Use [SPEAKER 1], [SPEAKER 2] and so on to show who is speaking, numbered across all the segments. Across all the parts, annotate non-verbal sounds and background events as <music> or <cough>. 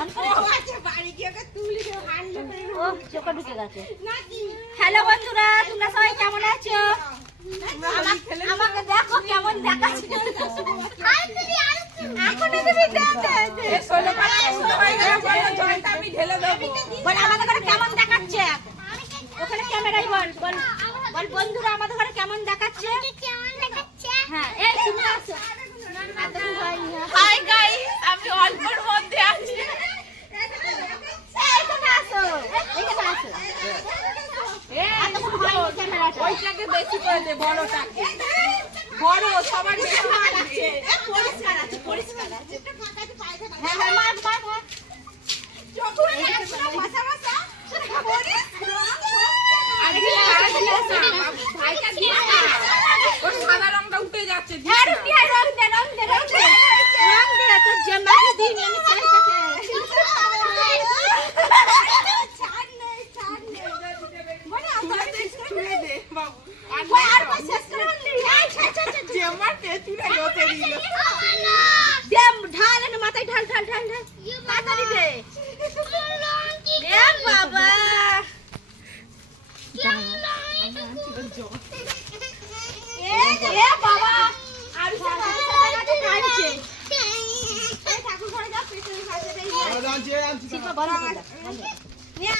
[SPEAKER 1] ও চোখে ঢুকে গেছে। হ্যালো বন্ধুরা তোমরা সবাই কেমন আছো? আমাকে দেখো কেমন দেখাচ্ছে। এখনও তুমি দেখতে বল আমাদের ঘরে কেমন দেখাচ্ছে ওখানে ক্যামেরাই বল বল বল বন্ধুরা আমাদের ঘরে কেমন দেখাচ্ছে? হ্যাঁ এই তুমি আসো।
[SPEAKER 2] হাই গাইস আমি অল্পর মধ্যে আছি। ওইটাকে বেশি করে দে বড়টাকে। বড় সবার বেশি লাগছে
[SPEAKER 1] হ্যাঁ হ্যাঁ মার মার মার।
[SPEAKER 2] আজকে ভাইটা দিয়ে ওর সাদা রংটা উঠে যাচ্ছে।
[SPEAKER 1] হ্যাঁ রুটি আর রং দে রং দে রং দে রং দে তোর জামাকে দিন আমি চাইতাছে
[SPEAKER 2] ছুঁড়ে দে বাবু আর
[SPEAKER 1] ওই আর কই শেষ করে বললি এই ছা ছা ছা
[SPEAKER 2] যে মারতে ছুঁড়ে দে দিল
[SPEAKER 1] দে ঢাল এনে মাথায় ঢাল ঢাল ঢাল ঢাল তাড়াতাড়ি দে এ বাবা এ এ বাবা আর সাথে কাটছে ঠাকুর ঘরে যা পেছনে সাথে দেই শিল্পা বন্ধ করে দাও, বন্ধ করে দাও। নে,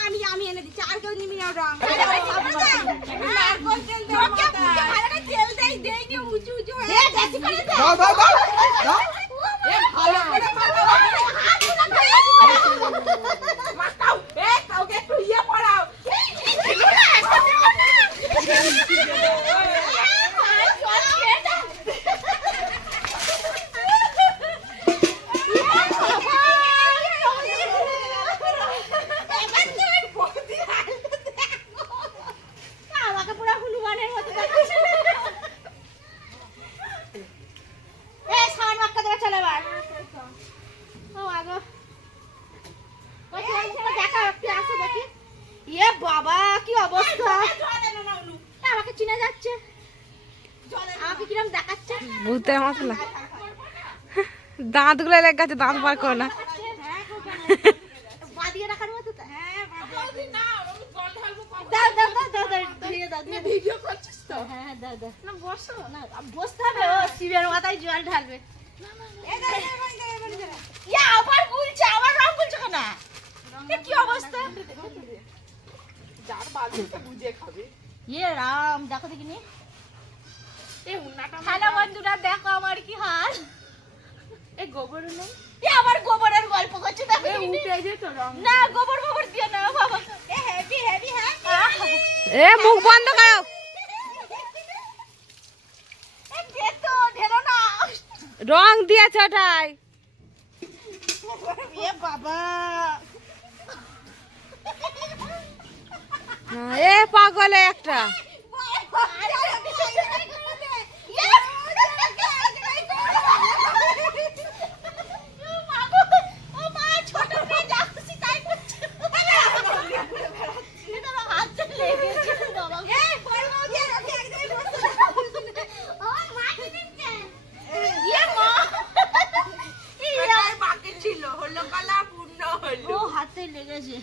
[SPEAKER 1] আমি আমি এনে দিচ্ছি আর কেউ নিবি না রং নারকল তেল দাও তেল দেই দেই নি উঁচু উঁচু হয়ে বেশি করে দে
[SPEAKER 3] দাও দাও দাও দাও
[SPEAKER 2] এ ভালো করে মাখাও এ কাউকে একটু ইয়ে পড়াও
[SPEAKER 1] আমাকে পুরো হনুমানের মতো দেখাচ্ছে এ সামান মাক্কা দেওয়া চলে এবার ও আগো ওই ছেলে ছেলে দেখা একটু আসো দেখি ইয়ে বাবা কি অবস্থা। এ, আমাকে চিনে যাচ্ছে। আমাকে কিরম দেখাচ্ছে?
[SPEAKER 4] ভূতের মতো লাগে। দাঁতগুলো লেগে গেছে দাঁত বার করে না। <laughs>
[SPEAKER 1] বাদিয়ে রাখার মতো হ্যাঁ
[SPEAKER 2] না আমি জল ঢালবো কখন?
[SPEAKER 1] দাও দাও দাও দাও দাও দিয়ে দাও দিয়ে দাও।
[SPEAKER 2] ভিডিও করছিস তো?
[SPEAKER 1] হ্যাঁ হ্যাঁ দাও দাও।
[SPEAKER 2] না বসো।
[SPEAKER 1] না বসতে হবে ও শিবের মাথায় জল ঢালবে। আবার রং কেন? কি অবস্থা?
[SPEAKER 2] যার বুঝে খাবে।
[SPEAKER 1] ইয়ে রাম দেখো দেখিনি?
[SPEAKER 2] এ উন্নাটা
[SPEAKER 1] হ্যালো বন্ধুরা দেখো আমার কি হাল।
[SPEAKER 2] এ গোবর নেই?
[SPEAKER 1] এ আবার গোবরের গল্প করছে দেখো?
[SPEAKER 2] উঠে যেত রং।
[SPEAKER 1] না গোবর গোবর দিও না বাবা। এ হেভি হেভি হ্যাঁ
[SPEAKER 4] এ মুখ বন্ধ করো। রং দিয়েছে ওটাই
[SPEAKER 1] বাবা।
[SPEAKER 4] এ পাগলে একটা
[SPEAKER 1] ও হাতে লেগেছে।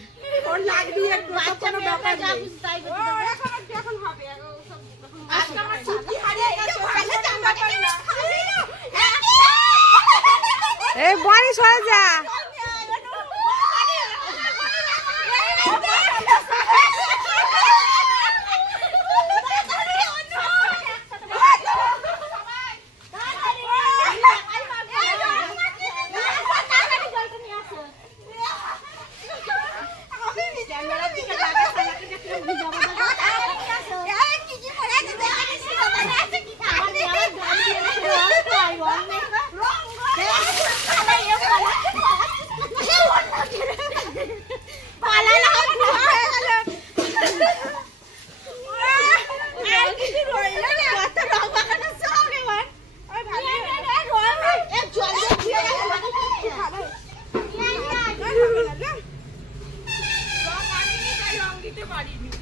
[SPEAKER 2] ওর লাগবি একটু কোনো ব্যাপার নেই।
[SPEAKER 1] তাই।
[SPEAKER 2] এখন এখন হবে? এখন আজকে আমার ছুটি হারিয়ে গেছে কোনো ব্যাপার না।
[SPEAKER 4] এ বাড়ি সরে যা।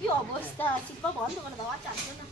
[SPEAKER 1] কি অবস্থা শিল্পা বন্ধ করে দাও আর চাপবে না